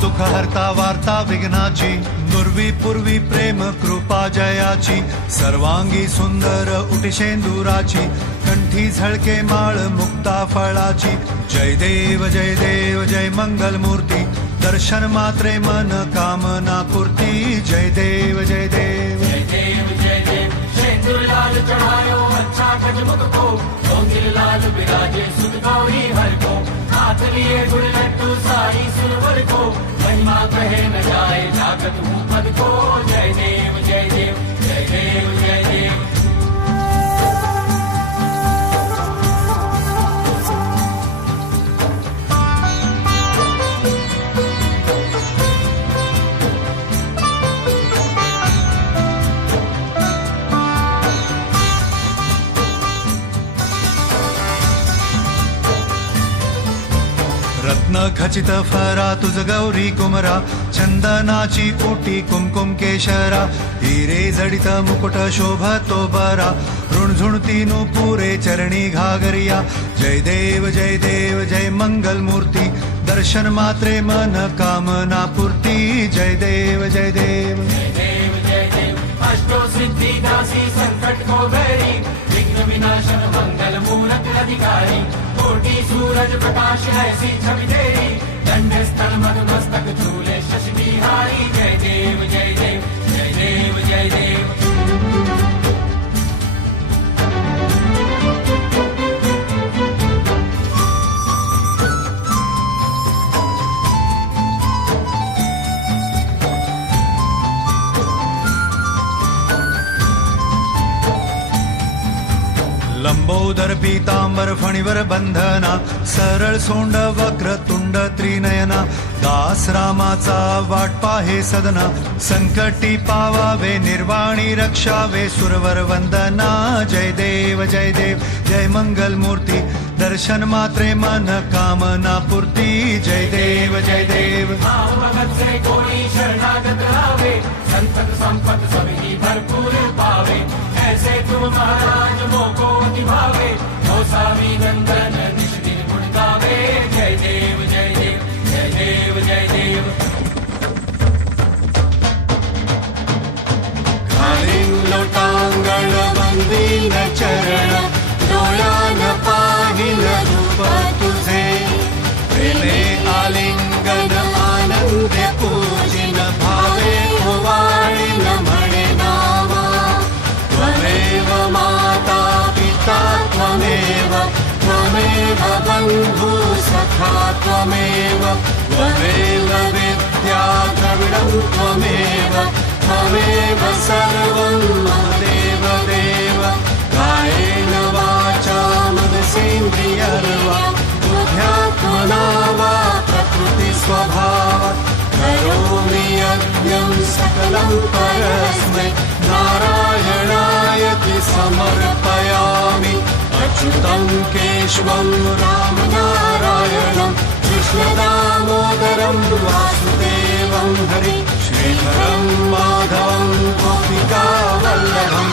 दुःख हरता वार्ता विघ्नाची, नुरवी पूर्वी प्रेम कृपा जयाची, सर्वांगी सुंदर उटिशेंदुराची, कंठी झळके माळ मुक्ता फळाची. जय देव जय मंगल मूर्ती, दर्शन मात्रे मन कामना पूर्ती. जय देव जय देव शेंदूर लाल चढ़ायो अच्छा गजमुख को, गोंगिल लाल विराजे सुध गौरी हर को, हाथ लिए गुड़ लड्डू साई सुरवर को, महिमा कहे न जाए जागत हूँ पद को. जय देव जय देव जय देव जय देव. रत्न खचित फरा तुझ गौरी कुमरा, चंदनाची ओटी कुमकुम केशरा, हिरे जडित मुकुट शोभतो बरा, ऋणझुणती पुरे चरणी घागरिया. जय देव जय मंगल मूर्ती, दर्शन मात्रे मन कामना पूर्ती. जय देव जय देव जय देव जय देव. अष्टो सिद्धि दासी संकट को बैरी, विघ्न विनाशन मंगल मूरत अधिकारी, कोटि सूरज प्रकाश ऐसी छवि तेरी, दंड स्थल मस्तक झूले शशि बिहारी. जय देव जय देव जय देव जय देव. लंबोदर पीतांबर फणीवर बंधना, सरळ सोंड वक्र तुंड त्रिनयना, दास रामाचा वाट पाहे सदना, संकटी पावावे निर्वाणी रक्षावे सुरवर वंदना. जय देव जय मंगल मूर्ती, दर्शन मात्रे मन कामना पूर्ती. जय देव जय देव. भगत से कोई शरणागत आवे, संतत संपत सभी भरपूर पावे, ऐसे तुम महाराज मोको निभावे, गोसावी नंदन निज दिन गुण गावे. जय देव जय देव जय देव जय देव. खालील लोटांगण वंदीन चरण, डोळ्यान पाहिल रूप तुझे, प्रेमे आलिंगन आनंद पूजिन, भावे ओवाळीन म्हणे नामा. त्वमेव माता पिता त्वमेव, त्वमेव बंधु सखा त्वमेव, त्वमेव विद्या द्रविणं त्वमेव, त्वमेव सर्वं देव देव. कायेन वाचा मनसेन्द्रियर्वा, बुद्ध्यात्मना वा प्रकृति स्वभाव, करोमि यज्ञं सकलं परस्मै, नारायणायति समर्पयामि. अच्युतं केशवं रामनारायणं, कृष्णदामोदरं वासुदेवं हरि, श्रीधरं माधवं गोपिकावल्लभम्.